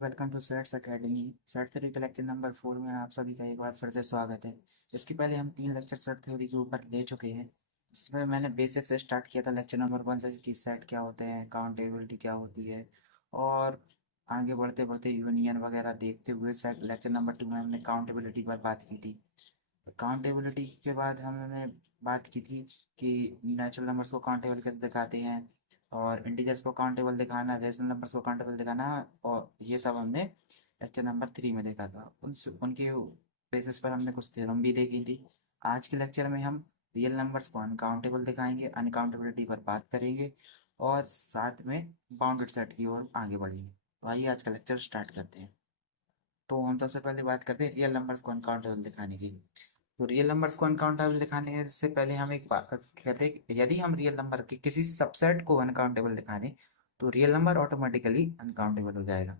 Welcome two sets academy. Set theory के lecture number 4 में आप सभी का एक बार फिर से स्वागत है। इसके पहले हम 3 लेक्चर सेट थ्योरी के ऊपर ले चुके हैं, जिसमें मैंने बेसिक से स्टार्ट किया था लेक्चर नंबर 1 से कि सेट क्या होते हैं, काउंटेबिलिटी क्या होती है, और आगे बढ़ते बढ़ते यूनियन वगैरह देखते हुए सेट लेक्चर नंबर 2 में हमने काउंटेबिलिटी पर बात की थी। काउंटेबिलिटी के बाद हमने बात की थी कि नेचुरल नंबर्स को काउंटेबल कैसे दिखाते हैं, और इंटीजर्स को काउंटेबल दिखाना, रेशनल नंबर्स को काउंटेबल दिखाना, और ये सब हमने लेक्चर नंबर 3 में देखा था। उनके बेसिस पर हमने कुछ थ्योरम भी देखी थी। आज के लेक्चर में हम रियल नंबर्स को अनकाउंटेबल दिखाएंगे, अनकाउंटेबिलिटी पर बात करेंगे, और साथ में बाउंडेड सेट की ओर आगे बढ़ेंगे। तो आइए आज का लेक्चर स्टार्ट करते हैं। तो हम सबसे पहले बात करते हैं रियल नंबर्स को अनकाउंटेबल दिखाने की। तो रियल नंबर्स को अनकाउंटेबल दिखाने से पहले हम एक बात कहते हैं कि यदि हम रियल नंबर के किसी सबसेट को अनकाउंटेबल दिखा दें तो रियल नंबर ऑटोमेटिकली अनकाउंटेबल हो जाएगा।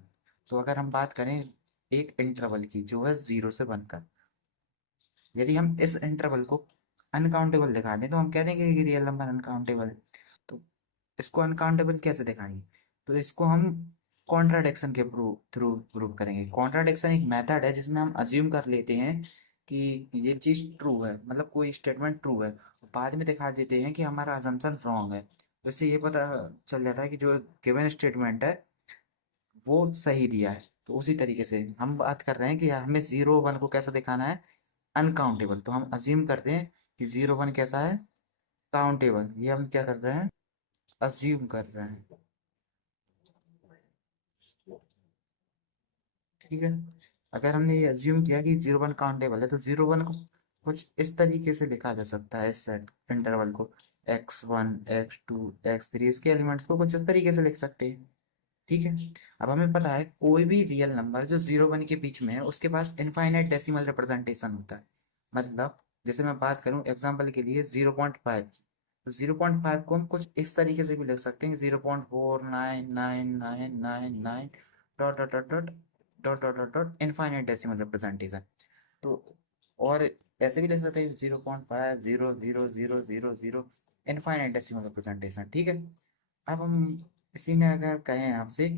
तो अगर हम बात करें एक इंटरवल की जो है 0 से 1 का, यदि हम इस इंटरवल को अनकाउंटेबल दिखा दें तो हम कह देंगे कि रियल नंबर अनकाउंटेबल है। तो इसको अनकाउंटेबल कैसे दिखाएंगे? तो इसको हम कॉन्ट्राडिक्शन के थ्रू प्रूव करेंगे। कॉन्ट्राडिक्शन एक मेथड है जिसमें हम अज्यूम कर लेते हैं कि ये चीज़ ट्रू है, मतलब कोई स्टेटमेंट ट्रू है, बाद में दिखा देते हैं कि हमारा अजम्पशन रॉन्ग है। तो इससे ये पता चल जाता है कि जो गिवन स्टेटमेंट है वो सही दिया है। तो उसी तरीके से हम बात कर रहे हैं कि हमें 0 1 को कैसा दिखाना है, अनकाउंटेबल। तो हम अज्यूम करते हैं कि 0 1 कैसा है, काउंटेबल। ये हम क्या कर रहे हैं, अज्यूम कर रहे हैं। ठीक है। अगर हमने ये अज्यूम किया कि 0 1 काउंटेबल है तो 0 1 को कुछ इस तरीके से लिखा जा सकता है, इस सेट इंटरवल को x1 x2 x3, इसके एलिमेंट्स को कुछ इस तरीके से लिख सकते हैं। ठीक है। अब हमें पता है कोई भी रियल नंबर जो 0 1 के बीच में है उसके पास इनफाइनाइट डेसिमल रिप्रेजेंटेशन होता है। मतलब जैसे मैं बात करूं एग्जांपल के लिए 0.5 की, तो 0.5 को हम कुछ इस तरीके से भी लिख सकते हैं, 0.499999 dot dot dot dot dot dot dot dot infinite decimal representation. तो और ऐसे भी लिख सकते हैं 0.500000 इनफाइनाइट डेसिमल रिप्रेजेंटेशन। ठीक है। अब हम इसी में अगर कहें आपसे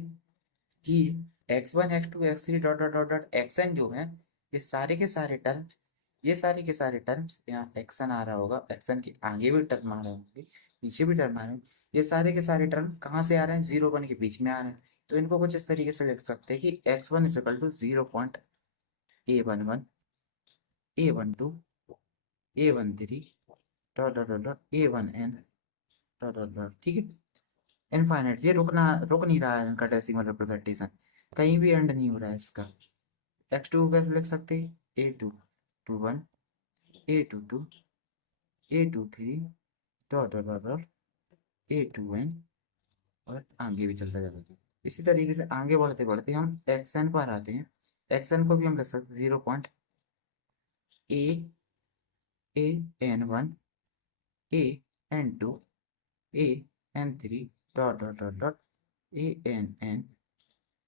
कि x1 x2 x3 dot dot dot dot xn जो है, ये सारे के सारे टर्म्स, ये सारे के सारे टर्म्स, यहाँ xn आ रहा होगा, xn के आगे भी टर्म आ रहे होंगे, पीछे भी टर्म आ रहे हैं, ये सारे के सारे टर्म कहाँ से आ रहे हैं, 0 1 के बीच में आ रहे हैं। तो इनको कुछ इस तरीके से लिख सकते हैं कि x1 is equal to 0.a11 a12 a13 dot dot dot dot a1n dot dot dot. ठीक है। इनफाइनाइट, ये रुक नहीं रहा है इनका डेसिमल रिप्रेजेंटेशन, कहीं भी एंड नहीं हो रहा है इसका। x2 कैसे लिख सकते हैं, a2 21 a22 a23 dot dot dot dot a2n, और आगे भी चलता जाता है। इसी तरीके से आगे बढ़ते बढ़ते हम xn पर आते हैं। xn को भी हम लिख सकते हैं 0.a n1 a n2 a n3 dot dot dot dot a n n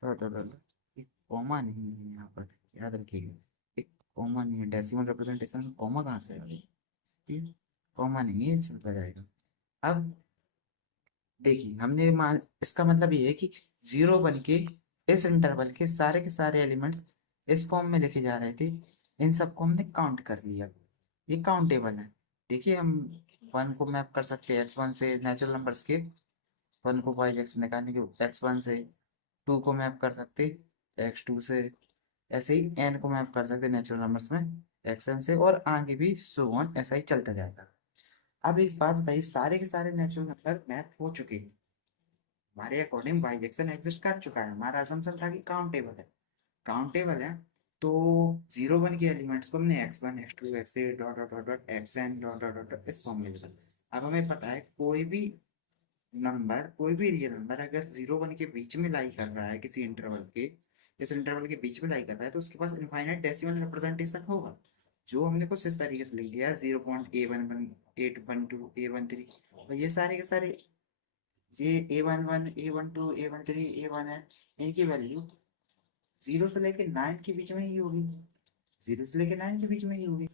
dot dot dot. एक कॉमा नहीं है यहाँ पर, याद रखिएगा, एक कॉमा नहीं है। डेसिमल रिप्रेजेंटेशन में कॉमा कहाँ से आ गई, ये कॉमा नहीं है, चलता जाएगा। अब देखिए हमने मान, इसका मतलब ये है कि 0 1 के इस इंटरवल के सारे एलिमेंट्स इस फॉर्म में लिखे जा रहे थे, इन सबको हमने काउंट कर लिया, ये काउंटेबल है। देखिए हम 1 को मैप कर सकते हैं x1 से, नेचुरल नंबर्स के 1 को वाई एक्स निकालने के x1 से, 2 को मैप कर सकते x2 से, ऐसे ही n को मैप कर सकते नेचुरल नंबर्स में xn से, और आगे भी सो ऑन, ऐसा ही चलता जाएगा। अब एक बात बताइए, सारे के सारे नेचुरल नंबर मैप हो चुके हैं, हमारे अकॉर्डिंग बाइजेक्शन एग्जिस्ट कर चुका है, हमारा असम्पशन था कि काउंटेबल है, काउंटेबल है। तो 0 1 के एलिमेंट्स को हमने x1 x2 x3 dot dot dot dot xn dot dot dot dot इस फॉर्म में लिखा। अब हमें पता है कोई भी नंबर, कोई भी रियल नंबर अगर 0 1 के बीच में लाई कर रहा है, किसी इंटरवल के, इस इंटरवल के बीच में लाई कर रहा है, तो उसके पास इनफाइनाइट डेसिमल रिप्रेजेंटेशन होगा, जो हमने कुछ इस तरीके से लिख दिया है 0.a11 a12 a13, और ये सारे के सारे, ये a11 a12 a13 a1 है, इनकी वैल्यू 0 से लेके 9 के बीच में ही होगी, 0 से लेके 9 के बीच में ही होगी।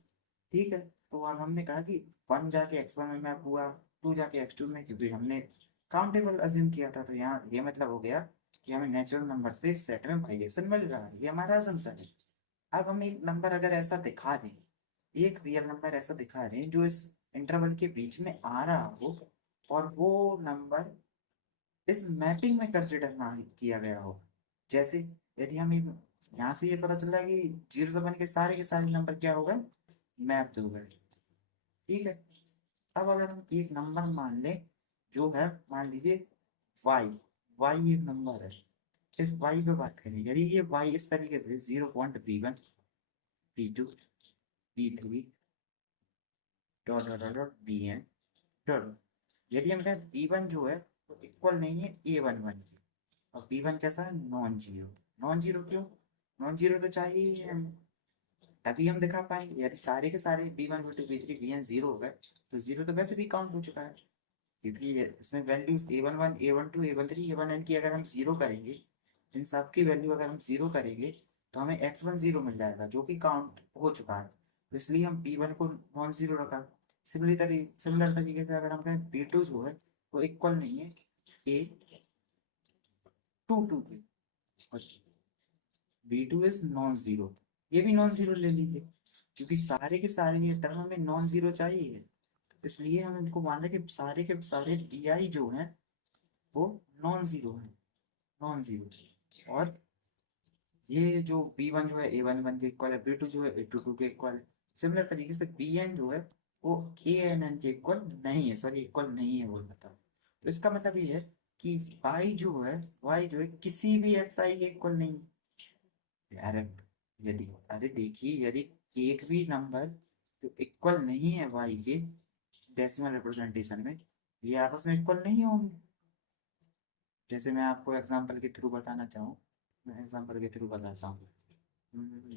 ठीक है। तो अब हमने कहा कि 1 जाके x1 में मैप हुआ, 2 जाके x2 में, क्योंकि हमने काउंटेबल अज्यूम किया था। तो यहाँ ये मतलब हो गया कि हमें नेचुरल नंबर से इस सेट में वाइब्रेशन मिल रहा है, ये हमारा असम्पशन है। अब हम एक नंबर अगर ऐसा दिखा दें, एक रियल नंबर ऐसा दिखा दें जो इस इंटरवल के बीच में आ रहा हो, और वो नंबर इस मैपिंग में कंसिडर ना किया गया हो। जैसे यदि हम यहाँ से ये पता चल रहा है कि 0 से 1 के सारे नंबर क्या हो गए, मैप्ड हो गए। ठीक है। अब अगर हम एक नंबर मान लें जो है, मान लीजिए वाई, वाई एक नंबर है, इस वाई पे बात करें, यदि ये वाई इस तरीके से 0.v1 v2 v3 dot dot dot dot vn dot, यदि हम कहें v1 जो है वो इक्वल नहीं है a11 की, और v1 कैसा है, नॉन जीरो। नॉन जीरो क्यों, नॉन जीरो तो चाहिए ही हमें, तभी हम दिखा पाएंगे। यदि सारे के सारे v1 v2 v3 vn zero हो गए, तो जीरो तो वैसे भी काउंट हो चुका है, क्योंकि इसमें values a11 a12 a13 a1n की अगर हम जीरो करेंगे, इन सब की वैल्यू अगर हम जीरो करेंगे, तो हमें x1 जीरो मिल जाएगा जो कि काउंट हो चुका है। तो इसलिए हम b1 को नॉन जीरो रखा। सिमिलर तरीके से अगर हम कहें b2 जो है वो इक्वल नहीं है a22 के, और b2 इज नॉन जीरो, ये भी नॉन जीरो ले लीजिए, क्योंकि सारे के सारे ये टर्म हमें नॉन जीरो चाहिए, इसलिए हम इनको मान रहे कि सारे के सारे bi जो हैं वो नॉन जीरो है, नॉन जीरो। और ये जो b1 जो है a11 के इक्वल है, b2 जो है a22 के इक्वल है। सिमिलर तरीके से bn जो है वो ann के इक्वल नहीं है, सॉरी इक्वल नहीं है बोल रहा था। तो इसका मतलब ये है कि y जो है किसी भी xi के इक्वल नहीं है। यार यदि, अरे देखिए, यदि एक भी नंबर जो इक्वल नहीं है y के डेसिमल रिप्रेजेंटेशन में, ये आपस में इक्वल नहीं होंगे। जैसे मैं आपको एग्जांपल के थ्रू बताना चाहूँ, मैं एग्जांपल के थ्रू बताता हूँ।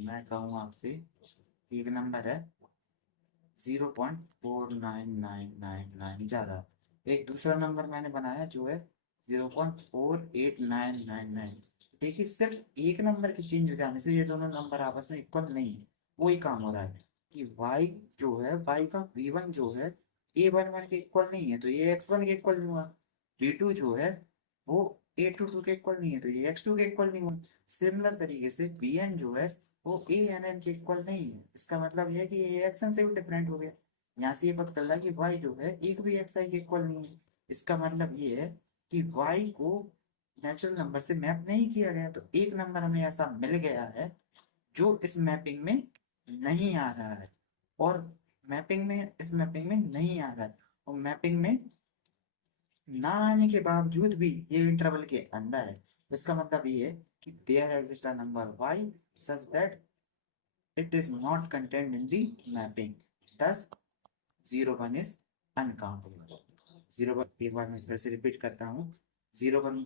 मैं कहूँ आपसे, एक नंबर है 0.49999 ज़्यादा, एक दूसरा नंबर मैंने बनाया जो है 0.48999। देखिए सिर्फ एक नंबर के चेंज हो जाने से ये दोनों नंबर आपस में इक्वल नहीं है। वही काम हो रहा है कि y जो है, y का v1 जो है a11 के इक्वल नहीं है, तो ये x1 के इक्वल नहीं हुआ। v2 जो है वो a22 के इक्वल नहीं है, तो ये x2 के इक्वल नहीं हुआ। सिमिलर तरीके से bn जो है वो ann के इक्वल नहीं है। इसका मतलब यह है कि ये एक्शन से भी डिफरेंट हो गया। यहाँ से ये पता चल रहा है कि y जो है एक भी xi के इक्वल नहीं है। इसका मतलब ये है कि y को नेचुरल नंबर से मैप नहीं किया गया, तो एक नंबर हमें ऐसा मिल गया है जो इस मैपिंग में नहीं आ रहा है, और इस मैपिंग में नहीं आ रहा है, और मैपिंग में ना आने के बावजूद भी ये इंटरवल के अंदर है। तो इसका मतलब ये है कि there exist a number y such that it is not contained in the mapping, thus 0 1 is uncountable। 0 1 एक बार मैं फिर से रिपीट करता हूँ, 0 1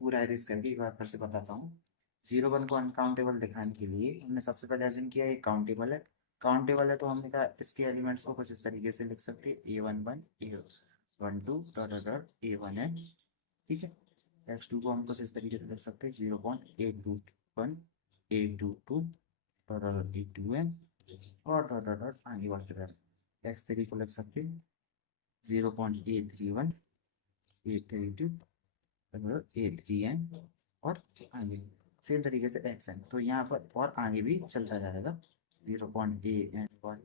पूरा एरेज करके एक बार फिर से बताता हूँ। 0 1 को अनकाउंटेबल दिखाने के लिए हमने सबसे पहले अज्यूम किया ये काउंटेबल है। काउंटेबल है तो हमने कहा इसके एलिमेंट्स को कुछ इस तरीके से लिख सकते हैं, a11 a12 dot dot a1n। ठीक है। x2 को हम कुछ इस तरीके से लिख सकते हैं, 0.821 a22 डॉट डॉट a2n, और डॉट डॉट डॉट आगे बढ़ते रहे। x3 को लिख सकते हैं 0.831 a32 a3n, और आगे सेम तरीके से xn, तो यहाँ पर और आगे भी चलता जाएगा 0.an1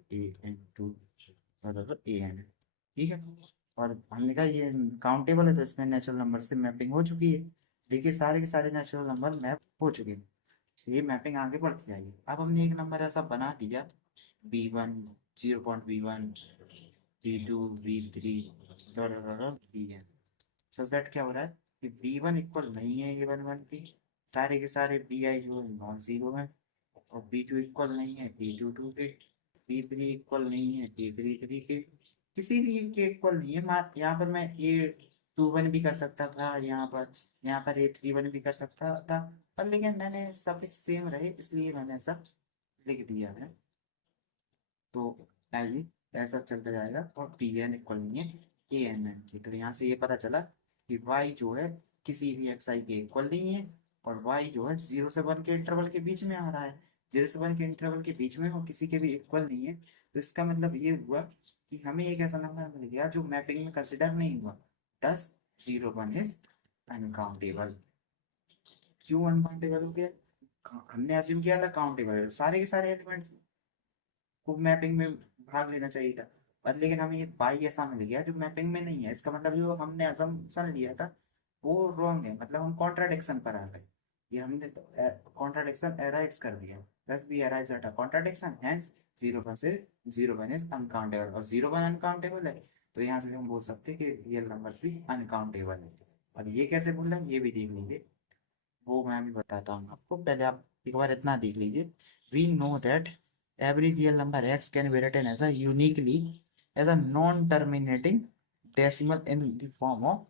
an2 an। ठीक है। और हमने कहा ये काउंटेबल है तो इसमें नेचुरल नंबर से मैपिंग हो चुकी है। देखिए सारे के सारे नेचुरल नंबर मैप हो चुके हैं, ये मैपिंग आगे बढ़ती जाएगी। अब हमने एक नंबर ऐसा बना दिया b1 0.v1 v2 v3 vn, such that क्या हो रहा है कि b1 इक्वल नहीं है a11 की, सारे के सारे bi जो है नॉन जीरो है, और b2 इक्वल नहीं है a22 के, b3 इक्वल नहीं है a33 के, किसी भी एक के इक्वल नहीं है। यहाँ पर मैं a21 भी कर सकता था, यहाँ पर a31 भी कर सकता था, पर लेकिन मैंने सफिक्स सेम रहे इसलिए मैंने ऐसा लिख दिया है। तो आइए ऐसा चलता जाएगा, और पी एन इक्वल नहीं है ए एन एन की। तो यहाँ से ये पता चला कि वाई जो है किसी भी एक्स आई के इक्वल नहीं है, और वाई जो है 0 से 1 के इंटरवल के बीच में आ रहा है, 0 से 1 के इंटरवल के बीच में वो किसी के भी इक्वल नहीं है। तो इसका मतलब ये हुआ कि हमें एक ऐसा नंबर मिल गया जो मैपिंग में कंसिडर नहीं हुआ, दस 0 1 इज अनकाउंटेबल। क्यों अनकाउंटेबल हो गया? हमने अज्यूम किया था काउंटेबल है, सारे के सारे एलिमेंट्स को मैपिंग में भाग लेना चाहिए था। पर लेकिन हमें ये बाई ऐसा मिल गया जो मैपिंग में नहीं है, इसका मतलब जो हमने असम्पशन लिया था वो रॉन्ग है, मतलब हम कॉन्ट्राडिक्शन पर आ गए। ये हमने कॉन्ट्राडिक्शन अराइव्स कर दिया। Thus we arrives at a contradiction, hence zero one से जीरो वन इज अनकाउंटेबल, और जीरो वन अनकाउंटेबल है तो यहाँ से हम बोल सकते हैं कि रियल नंबर्स भी अनकाउंटेबल है। अब ये कैसे बोल रहे हैं ये भी देख लीजिए, वो मैं भी बताता हूँ आपको, पहले आप एक बार इतना देख लीजिए। We know that every real number x can be written as a uniquely as a non-terminating decimal in the form of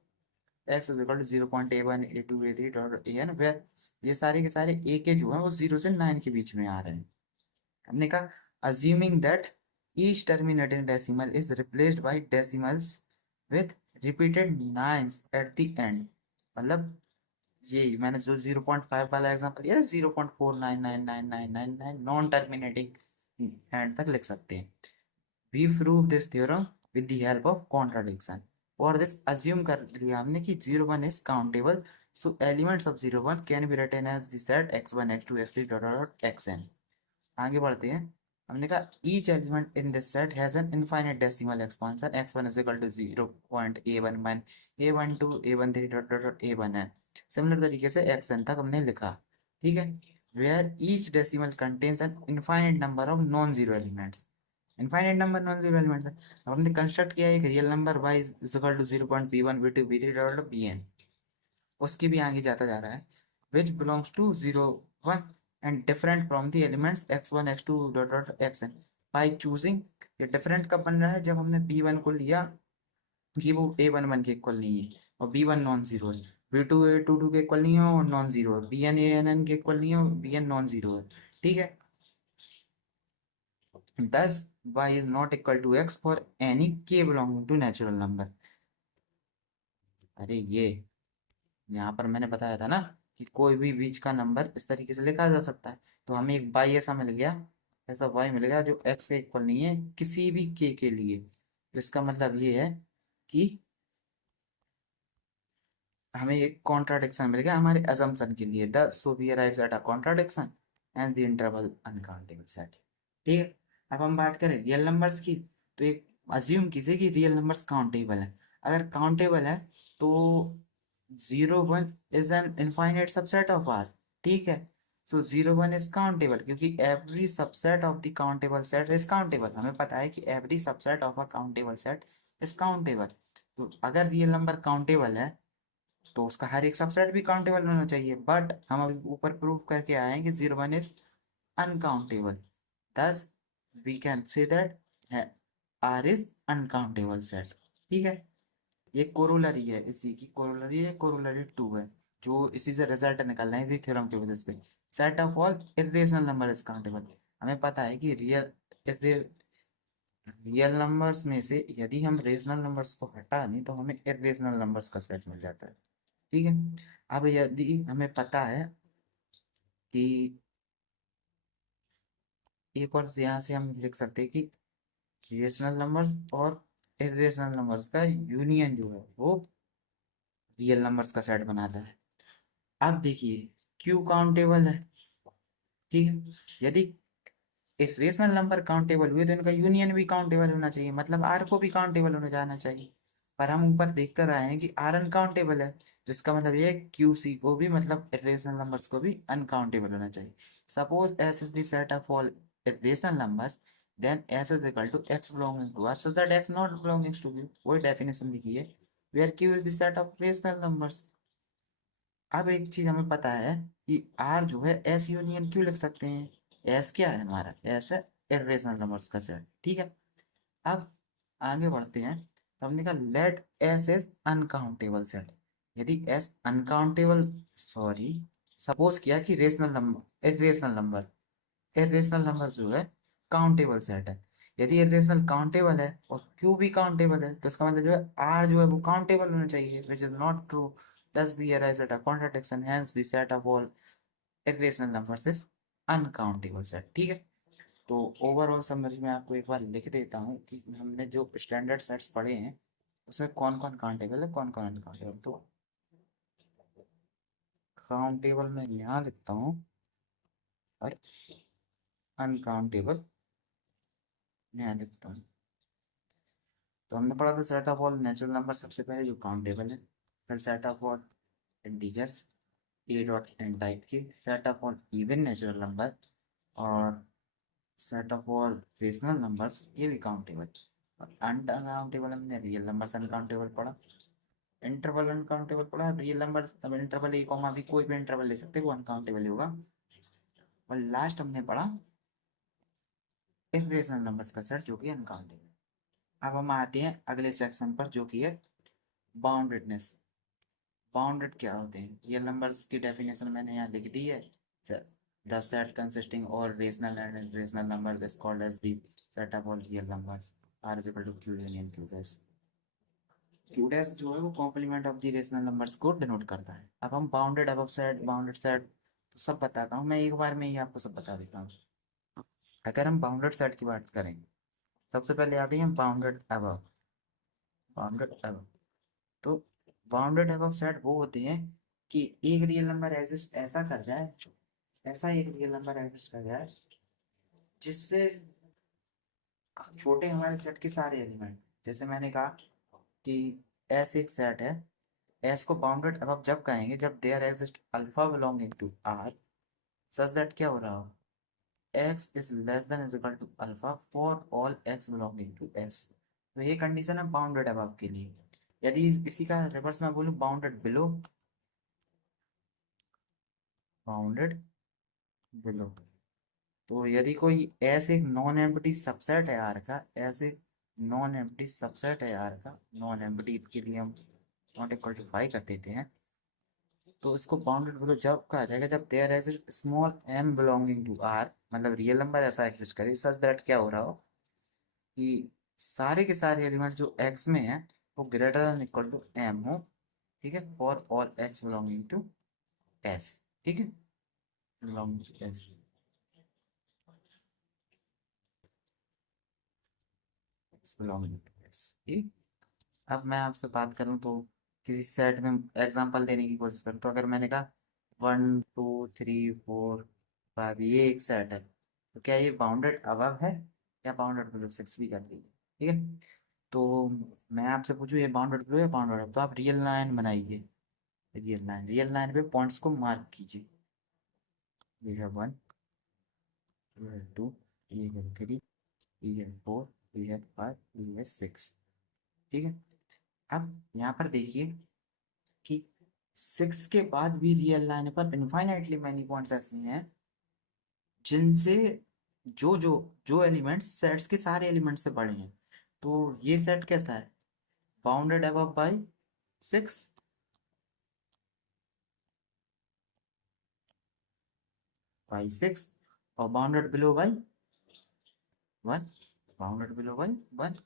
x is equal to 0.a1 a2 a3 dot an, where ये सारे के सारे a के जो हैं वो 0 से 9 के बीच में आ रहे हैं। हमने कहा assuming that each terminating decimal is replaced by decimals with repeated nines at the end, मतलब ये मैंने जो 0.5 वाला एग्जांपल दिया, 0.49999999 नॉन टर्मिनेटिंग एंड तक लिख सकते हैं। We prove this theorem with the help of contradiction. और दिस अज्यूम कर लिया हमने कि 01 is countable, so elements of 01 can be written as the set x1 x2 x3 dot dot xn। आगे बढ़ते हैं। हमने कहा each element in this set has an infinite decimal expansion, x1 is equal to 0.a11 a12 a13 dot dot dot a1n। Similar तरीके से xn तक हमने लिखा, ठीक है। Where each decimal contains an infinite number of non zero elements, infinite number non zero elements है। अब हमने कंस्ट्रक्ट किया एक real number y is equal to 0.b1 b2 b3 dot dot bn, उसकी भी आगे जाता जा रहा है, which belongs to 0 1 and different from the elements x1 x2 dot dot xn by choosing. ये डिफरेंट कब बन रहा है? जब हमने b1 को लिया कि वो a11 के इक्वल नहीं है और b1 नॉन जीरो है, b2 a22 के इक्वल नहीं है और नॉन जीरो है, bn ann के इक्वल नहीं है और bn नॉन जीरो है, ठीक है। thus y is not equal to x for any k belonging to natural number। अरे ये यहाँ पर मैंने बताया था ना कि कोई भी बीच का नंबर इस तरीके से लिखा जा सकता है, तो हमें एक बाई ऐसा मिल गया, ऐसा वाई मिल गया जो एक्स से इक्वल नहीं है किसी भी के लिए। तो इसका मतलब ये है कि हमें एक कॉन्ट्राडिक्शन मिल गया हमारे असम्पशन के लिए, the so we arrives at a contradiction and the interval uncountable set, ठीक है। अब हम बात करें रियल नंबर्स की, तो एक अज्यूम कीजिए कि रियल नंबर्स काउंटेबल है। अगर काउंटेबल है तो 01 is an infinite subset of R, ठीक है। सो 01 इज काउंटेबल क्योंकि every subset of the countable set is countable. हमें पता है कि every subset of a countable set is countable. तो अगर रियल नंबर काउंटेबल है तो उसका हर एक सबसेट भी काउंटेबल होना चाहिए, बट हम अभी ऊपर प्रूव करके आए हैं कि 01 is uncountable. thus we can say that R is uncountable set, ठीक है। ये कोरोलरी है, इसी की कोरोलरी है, कोरोलरी टू है, जो इसी से रिजल्ट निकलना है इसी थ्योरम की वजह से। Set of all irrational number is countable. हमें पता है कि रियल नंबर्स में से यदि हम रेशनल नंबर्स को हटा दें तो हमें इरेशनल नंबर्स का सेट मिल जाता है, ठीक है। अब यदि हमें पता है कि एक और यहाँ से हम लिख सकते हैं कि रेशनल नंबर्स और इरेशनल नंबर्स का यूनियन जो है वो रियल नंबर्स का सेट बनाता है। अब देखिए क्यू काउंटेबल है, ठीक है। यदि इरेशनल नंबर काउंटेबल हुए तो इनका यूनियन भी काउंटेबल होना चाहिए, मतलब आर को भी काउंटेबल होने जाना चाहिए। पर हम ऊपर देख कर आए हैं कि आर अनकाउंटेबल है, तो इसका मतलब ये है क्यू सी को भी, मतलब इरेशनल नंबर्स को भी अनकाउंटेबल होना चाहिए। Suppose S is the set of all irrational numbers, then S is equal to x belonging to R so that x not belonging to Q, वही डेफिनेशन लिखी है, where Q is the set of rational numbers. अब एक चीज हमें पता है कि आर जो है एस यूनियन क्यों लिख सकते हैं, एस क्या है हमारा, एस है इरेशनल नंबर्स का सेट, ठीक है। अब आगे बढ़ते हैं, तो हमने कहा let S is uncountable set. यदि एस अनकाउंटेबल, सॉरी, सपोज किया कि रेशनल नंबर इरेशनल नंबर जो है काउंटेबल सेट है। यदि इरेशनल काउंटेबल है और क्यू भी काउंटेबल है तो इसका मतलब जो है आर जो है वो काउंटेबल होना चाहिए, which is not true. thus we arrive at a contradiction, hence the set of all irrational numbers is uncountable set, ठीक है। तो ओवरऑल समरी में आपको एक बार लिख देता हूँ कि हमने जो स्टैंडर्ड सेट्स पढ़े हैं उसमें कौन कौन काउंटेबल है कौन कौन अनकाउंटेबल। तो काउंटेबल मैं यहाँ लिखता हूँ और अनकाउंटेबल यहाँ लिखता हूँ। तो हमने पढ़ा था set of all natural number सबसे पहले जो काउंटेबल है, फिर set of all integers A dot N type की, set of all even natural number और set of all rational numbers, ये भी काउंटेबल। और अनकाउंटेबल हमने रियल नंबर्स अनकाउंटेबल पढ़ा, इंटरवल अनकाउंटेबल पढ़ा, रियल नंबर अब इंटरवल ए कॉमा भी कोई भी इंटरवल ले सकते हैं, वो अनकाउंटेबल ही होगा। और लास्ट हमने पढ़ा इरेशनल नंबर्स का सेट जो कि अनकाउंटेबल। अब हम आते हैं अगले सेक्शन पर जो कि है बाउंडेडनेस। बाउंडेड क्या होते हैं? रियल नंबर्स की डेफिनेशन मैंने यहाँ लिख दी है। द सेट कंसिस्टिंग और rational and irrational numbers is called as the set of all real numbers R is equal to Q union Q dash. Q dash जो है वो complement of the rational numbers को denote करता है। अब हम bounded above set, bounded set तो सब बताता हूँ मैं, एक बार में ही आपको सब बता देता हूँ। अगर हम बाउंडेड सेट की बात करें, सबसे पहले आते हैं बाउंडेड अबव। बाउंडेड अबव तो बाउंडेड अबव सेट वो होते हैं कि एक रियल नंबर एग्जिस्ट ऐसा कर जाए, ऐसा एक रियल नंबर एग्जिस्ट कर जाए जिससे छोटे हमारे सेट के सारे एलिमेंट, जैसे मैंने कहा कि एस एक सेट है, एस को बाउंडेड अबव जब कहेंगे जब there exist alpha belonging to R such that क्या हो रहा हो, x is less than is equal to alpha for all x belonging to s। तो ये कंडीशन है बाउंडेड अबव के लिए। यदि इसी का रिवर्स में बोलूँ बाउंडेड बिलो, बाउंडेड बिलो तो यदि कोई ऐसे एक नॉन एम्प्टी सबसेट है आर का, ऐसे नॉन एम्प्टी सबसेट है आर का, नॉन एम्प्टी के लिए हम नॉट इक्वल टू 5 कर देते हैं, तो इसको बाउंडेड बिलो जब कहा जाएगा जब there is small M belonging to R, मतलब रियल नंबर ऐसा एग्जिस्ट करे सच दैट क्या हो रहा हो कि सारे के सारे एलिमेंट जो एक्स में है वो greater than equal to M हो, ठीक है, for all x belonging to S, ठीक है, belonging to S, belonging to S, ठीक। अब मैं आपसे बात करूं तो किसी सेट में एग्जांपल देने की कोशिश करूं, तो अगर मैंने कहा 1 2 3 4 5 ये एक सेट है, तो क्या ये बाउंडेड अबव है या बाउंडेड बिलो? 6 भी कर दी, ठीक है। तो मैं आपसे पूछूं ये बाउंडेड बिलो या बाउंडेड अबव, तो आप रियल लाइन बनाइए, रियल लाइन पे पॉइंट्स को मार्क कीजिए। ये है 1, ये है 2, ये है 3, ये है 4, ये है 5, ये है 6, ठीक है। अब यहाँ पर देखिए कि 6 के बाद भी रियल लाइन पर इनफाइनाइटली मैनी पॉइंट्स ऐसे हैं जिनसे जो जो जो एलिमेंट्स सेट्स के सारे एलिमेंट से बड़े हैं। तो ये सेट कैसा है? बाउंडेड अबव बाई 6, बाई 6, और bounded below by 1, bounded below by 1।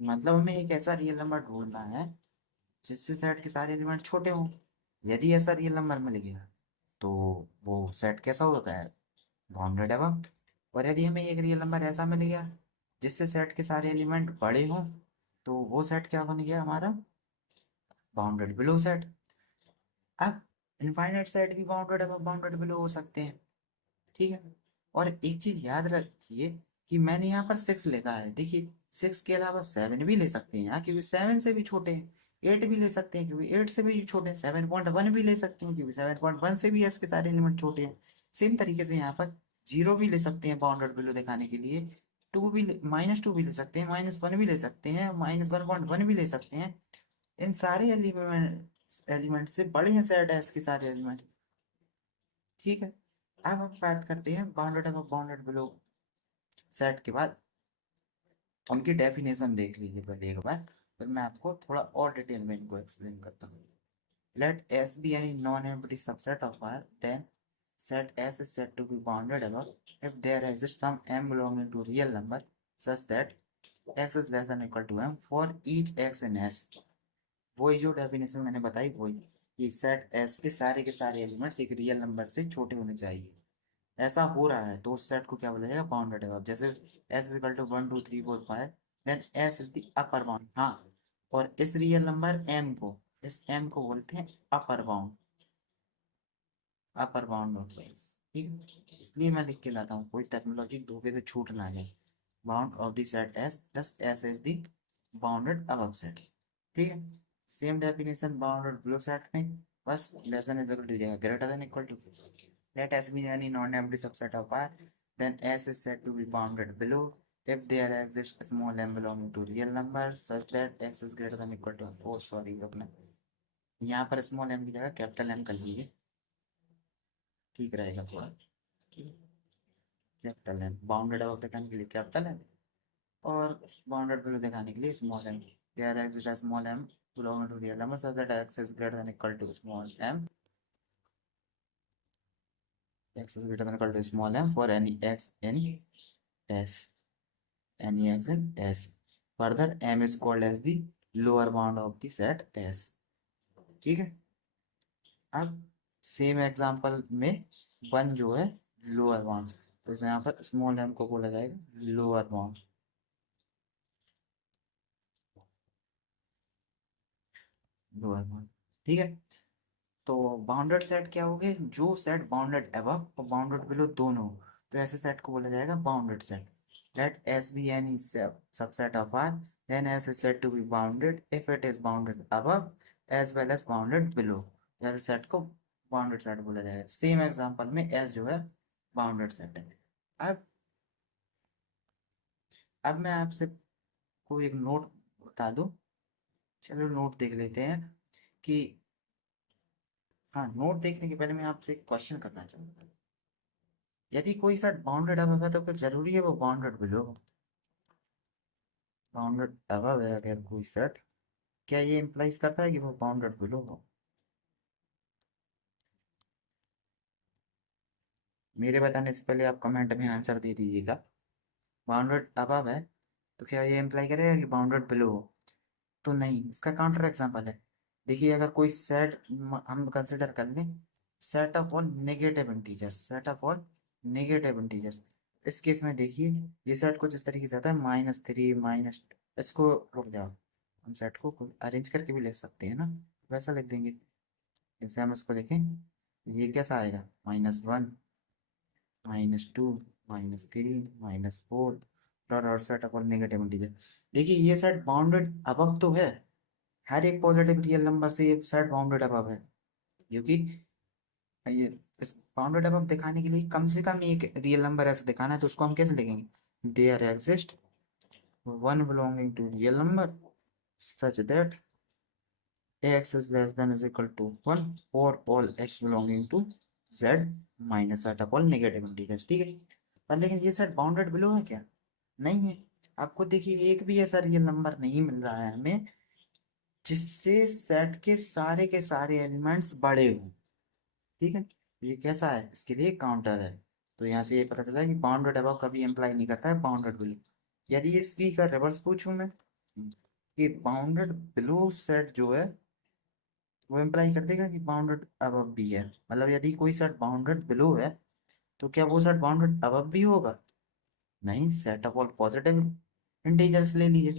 मतलब हमें एक ऐसा रियल नंबर ढूंढना है जिससे सेट के सारे एलिमेंट छोटे हों। यदि ऐसा रियल नंबर मिल गया तो वो सेट कैसा होता है? Bounded above. और यदि हमें एक रियल नंबर ऐसा मिल गया जिससे सेट के सारे एलिमेंट बड़े हों, तो वो सेट क्या बन गया हमारा? Bounded below set. अब इनफाइनाइट सेट भी बाउंडेड अबव बाउंडेड बिलो हो सकते हैं, ठीक है। और एक चीज याद रखिए कि मैंने यहाँ पर 6 लिखा है, देखिए 6 के अलावा 7 भी ले सकते हैं यहाँ, क्योंकि 7 से भी छोटे हैं। 8 भी ले सकते हैं क्योंकि 8 से भी छोटे हैं। 7.1 भी ले सकते हैं क्योंकि 7.1 से भी एस के सारे एलिमेंट छोटे हैं। सेम तरीके से यहाँ पर 0 भी ले सकते हैं बाउंडेड बिलो दिखाने के लिए, -2 भी ले सकते हैं, -1 भी ले सकते हैं, -1.1 भी ले सकते हैं। इन सारे एलिमेंट से बड़े हैं सेट एस के सारे एलिमेंट, ठीक है। अब हम बात करते हैं bounded above bounded below set के बाद उनकी डेफिनेशन देख लीजिए पहले एक बार, फिर मैं आपको थोड़ा और डिटेल में इनको एक्सप्लेन करता हूँ। Let S be any non empty subset of R, then set S is said to be bounded above if there exists some m belonging to real number such that x is less than or equal to m for each x in S। वही जो definition मैंने बताई वही कि set S के सारे elements एक real number से छोटे होने चाहिए। ऐसा हो रहा है तो उस सेट को क्या बोला जाएगा? बाउंडेड है। अब जैसे S is equal to 1 2 3 4 5, then S is the upper bound. हाँ, और इस रियल नंबर एम को, इस एम को बोलते हैं upper bound, upper bound of S. ठीक है, इसलिए मैं लिख के लाता हूँ, कोई टेक्नोलॉजी धोखे से छूट ना जाए। Bound of the set S plus S is the bounded above set. ठीक है, same definition bounded below set में, बस लेस देन इक्वल टू जाएगा, greater than equal to. Let S be any non empty subset of R, then S is said to be bounded below if there exists a small m belonging to real number such that x is greater than equal to, oh sorry, अपने यहाँ पर small m की जगह capital m कर लीजिए, ठीक रहेगा थोड़ा। कैपिटल एम बाउंडेड अबव दिखाने के लिए कैपिटल एम, और बाउंडेड बिलो दिखाने के लिए small M. There exist a small M belonging to real number such that x is greater than equal to small m, x is greater than equal to small m for any x in s, any x in s। Further, m is called as the lower bound of the set s। ठीक है, अब same example में one जो है lower bound, तो यहाँ पर small M को बोला जाएगा लोअर बाउंड, लोअर बाउंड। ठीक है, तो बाउंडेड सेट क्या हो गए, जो सेट बाउंडेड अबव और बाउंडेड बिलो दोनों हो, तो ऐसे सेट को बोला जाएगा bounded set. Let S be any subset of R, then S is said to be bounded if it is bounded above as well as bounded below, ऐसे set को बाउंडेड सेट बोला जाएगा। सेम एग्जांपल में S जो है bounded set है। अब अब मैं आपसे को एक नोट बता दूं, चलो नोट देख लेते हैं कि, हाँ, नोट देखने के पहले मैं आपसे एक क्वेश्चन करना चाहूँगा। यदि कोई सेट बाउंडेड अबव है तो फिर जरूरी है वो बाउंडेड बिलो हो? बाउंडेड अबव है अगर कोई सेट, क्या ये इम्प्लाइज करता है कि वो बाउंडेड बिलो हो? मेरे बताने से पहले आप कमेंट में आंसर दे दीजिएगा। बाउंडेड अबव है तो क्या ये इम्प्लाई करेगा कि बाउंडेड बिलो हो? तो नहीं, इसका काउंटर एग्जांपल है। देखिए, अगर कोई सेट हम कंसिडर कर लें, set of all negative integers, set of all negative integers, इस केस में देखिए ये सेट कुछ इस तरीके से आता है -3 माइनस, इसको रुक जाओ, हम सेट को अरेंज करके भी लिख सकते हैं ना, वैसा लिख देंगे। जैसे हम इसको लिखें, ये कैसा आएगा, -1 -2 -3 -4 और set of all negative integer. देखिए ये सेट बाउंडेड अबव तो है, हर एक पॉजिटिव रियल नंबर से ये सेट बाउंडेड अबव है, क्योंकि ये इस बाउंडेड अबव दिखाने के लिए कम से कम एक रियल नंबर ऐसा दिखाना है, तो उसको हम कैसे लिखेंगे, there exist one belonging to real number such that x is less than is equal to 1 or all x belonging to z minus set of all negative integers। ठीक है, पर लेकिन ये सेट बाउंडेड बिलो है क्या? नहीं है। आपको देखिए एक भी ऐसा रियल नंबर नहीं मिल रहा है हमें जिससे सेट के सारे एलिमेंट्स बड़े हों। ठीक है, ये कैसा है, इसके लिए काउंटर है। तो यहाँ से ये पता चला कि बाउंडेड अबव कभी एम्प्लाई नहीं करता है बाउंडेड बिलो। यदि इसकी का रिवर्स पूछूं मैं, कि बाउंडेड बिलो सेट जो है वो इम्प्लाई कर देगा कि बाउंडेड अबव भी है, मतलब यदि कोई सेट बाउंडेड बिलो है तो क्या वो सेट बाउंडेड अबव भी होगा? नहीं, set of all positive integers ले लीजिए,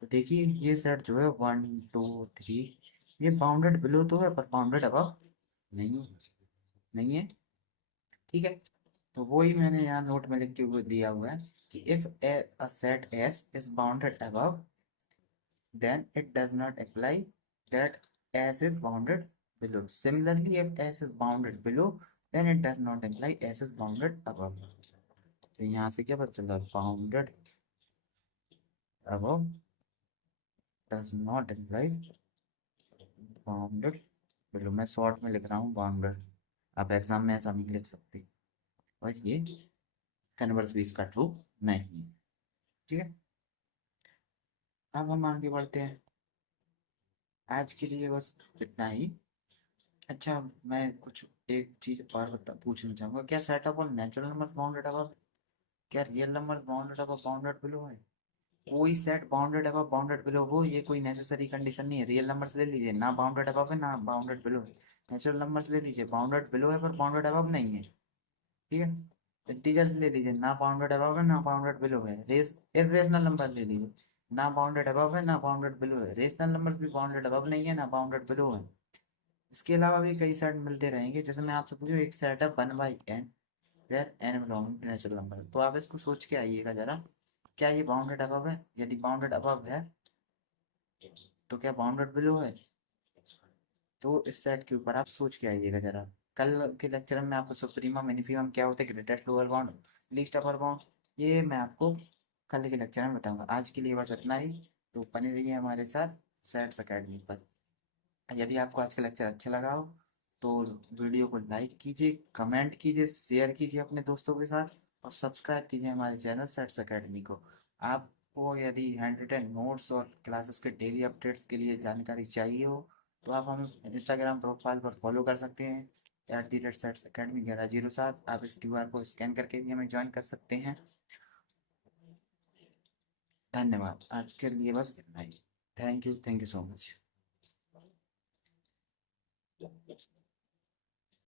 तो देखिए ये सेट जो है 1 2 3, ये बाउंडेड बिलो तो है पर बाउंडेड अबव नहीं, नहीं है। ठीक है, तो वही मैंने यहाँ नोट में लिख के हुए दिया हुआ है कि if a set S is bounded above then it does not apply that S is bounded below। Similarly, if S is bounded below then it does not imply S is bounded above। तो यहाँ से क्या पता चला, bounded above does not imply bounded below। मैं short में लिख रहा हूँ बाउंडेड, आप एग्जाम में ऐसा नहीं लिख सकते, और ये कन्वर्स भी इसका ट्रू नहीं है। ठीक है, अब हम आगे बढ़ते हैं। आज के लिए बस इतना ही। अच्छा, मैं कुछ एक चीज और बता पूछना चाहूंगा, क्या set of all natural numbers bounded above, क्या real numbers bounded above bounded below है? कोई set bounded above bounded below हो ये कोई नेसेसरी कंडीशन नहीं है। रियल नंबर्स ले लीजिए, ना बाउंडेड अबव है ना बाउंडेड बिलो है। नेचुरल नंबर्स ले लीजिए, बाउंडेड बिलो है पर बाउंडेड अबव नहीं है। ठीक है, इंटीजर्स ले लीजिए, ना बाउंडेड अबव है ना बाउंडेड बिलो है। रेस इरेशनल नंबर ले लीजिए, ना बाउंडेड अबव है ना बाउंडेड बिलो है, रेशनल नंबर्स भी बाउंडेड अबव नहीं है ना बाउंडेड बिलो है। इसके अलावा भी कई सेट मिलते रहेंगे, जैसे मैं आपसे पूछूं एक सेट है 1/n where n belonging to natural number, तो आप इसको सोच के आइएगा जरा, क्या ये बाउंडेड अबव है? यदि बाउंडेड अबव है तो क्या बाउंडेड बिलो है? तो इस सेट के ऊपर आप सोच के आइएगा जरा। कल के लेक्चर में आपको सुप्रीमम मिनिमम क्या होता है, greatest lower bound, least upper bound, ये मैं आपको कल के लेक्चर में बताऊंगा। आज के लिए बस इतना ही। तो बने रहिए हमारे साथ सेट्स अकेडमी पर। यदि आपको आज का लेक्चर अच्छा लगा हो तो वीडियो को लाइक कीजिए, कमेंट कीजिए, शेयर कीजिए अपने दोस्तों के साथ, और सब्सक्राइब कीजिए हमारे चैनल सेट्स अकेडमी को। आपको यदि हैंड रिटन नोट्स और क्लासेस के डेली अपडेट्स के लिए जानकारी चाहिए हो तो आप हमें इंस्टाग्राम प्रोफाइल पर फॉलो कर सकते हैं, @सेट्स अकेडमी 1107। आप इस QR को स्कैन करके भी हमें ज्वाइन कर सकते हैं। धन्यवाद, आज के लिए बस इतना ही। Thank you so much.